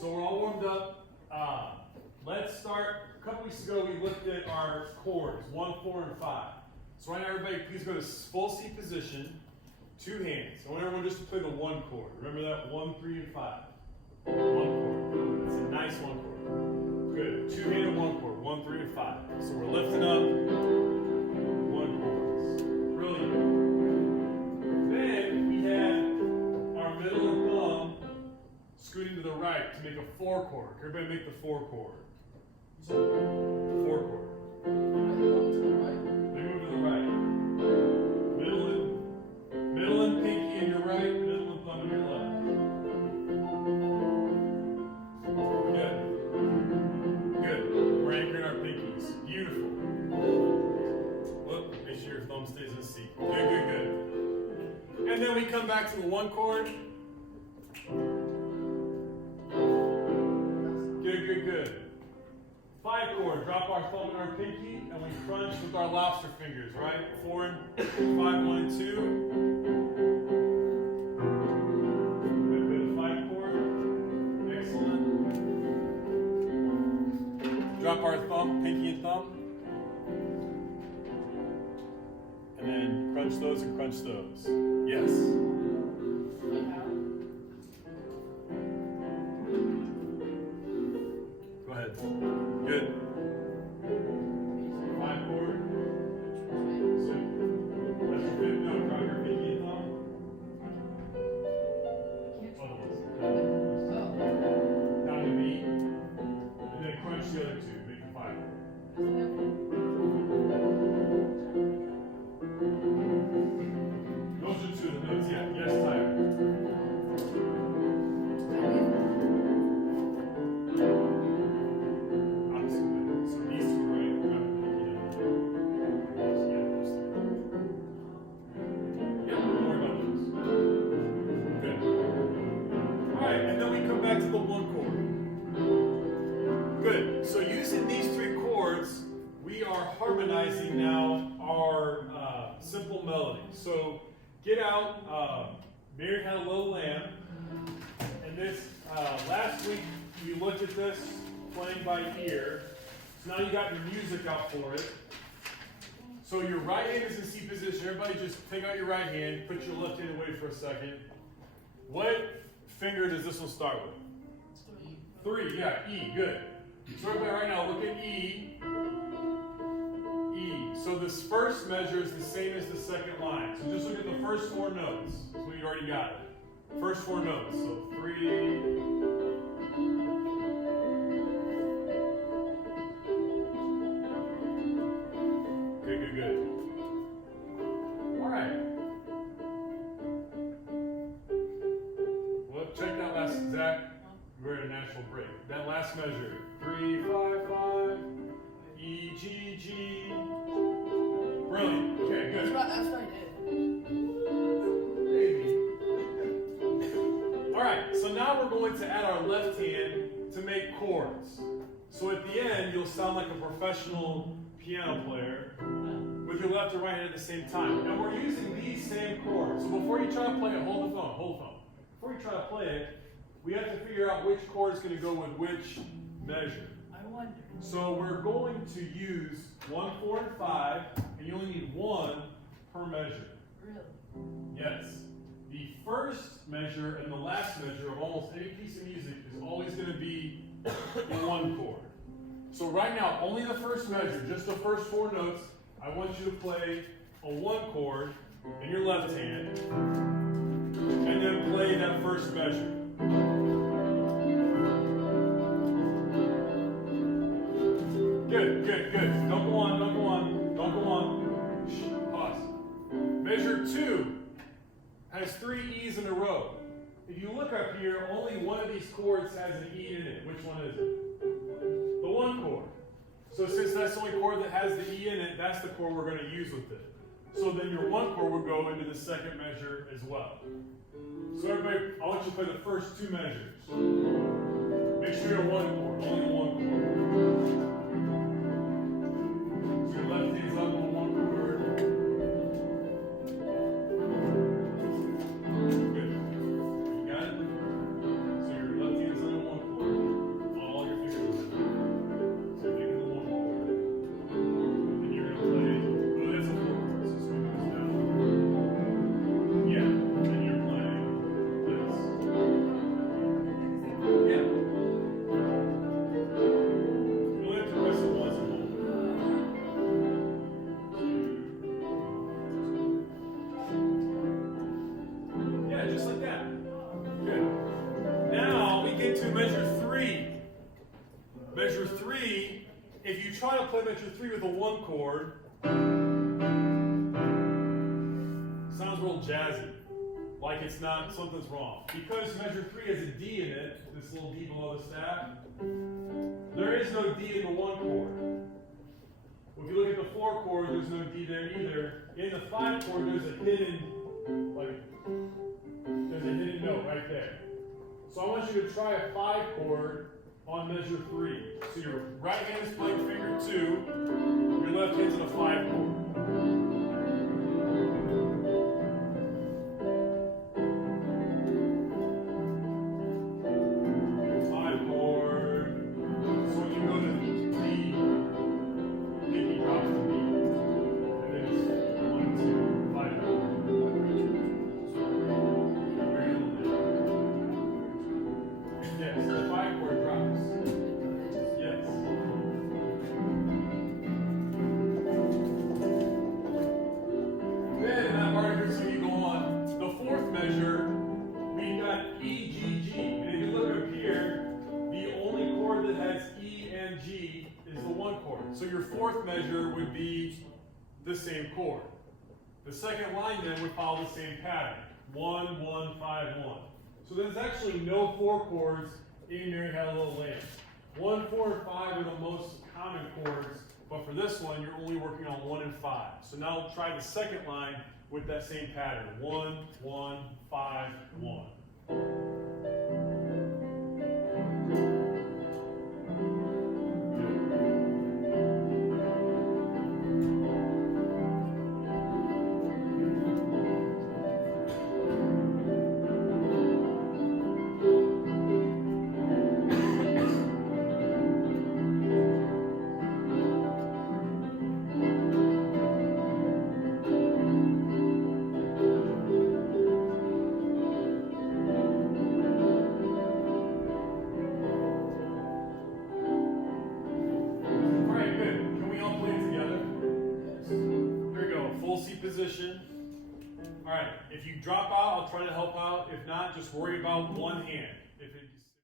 so we're all warmed up. Let's start. A couple weeks ago, we looked at our chords, 1, 4, and 5. So right now, everybody, please go to full C position, 2 hands. I want everyone just to play the 1 chord. Remember that? 1, 3, and 5. 1 chord. It's a nice 1 chord. Good. 2-handed 1 chord. 1, 3, and 5. So we're lifting up 1 chords. Brilliant. Then we had our middle and thumb scooting to the right to make a 4 chord. Everybody make the 4 chord. 4 chord. They move to the right. Middle and pinky in your right, middle and thumb in your left. Good. Good. We're anchoring our pinkies. Beautiful. Look, make sure your thumb stays in the seat. Good. And then we come back to the 1 chord. Good. 5 chord, drop our thumb and our pinky, and we crunch with our lobster fingers, right? 4 and 5, 1 and 2. Good. 5 chord. Excellent. Drop our thumb, pinky and thumb. And then crunch those and crunch those. Yes. Go ahead. Good. 5 chord. So, that's your fifth note. Drop your pinky and thumb. Down to B. And then crunch the other 2. Make the 5 chord. Those are 2 of the notes. Yeah. Yes, Tyler. To the 1 chord. Good. So using these 3 chords, we are harmonizing now our simple melody. So get out. Mary Had a Little Lamb. And this last week we looked at this playing by ear. So now you got your music out for it. So your right hand is in C position. Everybody just take out your right hand, put your left hand away for a second. What finger does this one start with? 3, yeah, E, good. So everybody right now, look at E. E. So this first measure is the same as the second line. So just look at the first 4 notes. So we already got it. First 4 notes. So 3. Good. All right. Well, check that last, Zach. We're at a natural break. That last measure, 3, 5, 5, E, G, G. Brilliant. Okay, good. That's what I did. Maybe. All right, so now we're going to add our left hand to make chords. So at the end, you'll sound like a professional piano player with your left and right hand at the same time. And we're using these same chords. So before you try to play it, hold the phone. Before you try to play it, we have to figure out which chord is going to go with which measure. I wonder. So we're going to use 1, 4, and 5, and you only need 1 per measure. Really? Yes. The first measure and the last measure of almost any piece of music is always going to be in 1 chord. So right now, only the first measure, just the first 4 notes, I want you to play a 1 chord in your left hand, and then play that first measure. Good. Don't go on. Shh, pause. Measure 2 has 3 E's in a row. If you look up here, only one of these chords has an E in it. Which one is it? The 1 chord. So since that's the only chord that has the E in it, that's the chord we're going to use with it. So then your 1 chord will go into the second measure as well. So everybody, I want you to play the first 2 measures. Make sure you're 1 chord, only 1 chord. So your left hand's up on 1 chord. Good. You got it? So your left hand's on 1 chord. get to measure 3. Measure 3, if you try to play measure 3 with a 1 chord, sounds real jazzy. Like it's not, something's wrong. Because measure 3 has a D in it, this little D below the staff, there is no D in the 1 chord. If you look at the 4 chord, there's no D there either. In the 5 chord, there's a hidden note right there. So I want you to try a 5 chord on measure 3. So your right hand is playing finger 2, your left hand's in a 5 chord. So your 4th measure would be the same chord. The second line then would follow the same pattern. 1, 1, 5, 1. So there's actually no 4 chords in Mary Had a Little Lamb. 1, 4, and 5 are the most common chords, but for this one, you're only working on 1 and 5. So now try the second line with that same pattern. 1, 1, 5, 1. Position. All right, if you drop out, I'll try to help out. If not, just worry about one hand.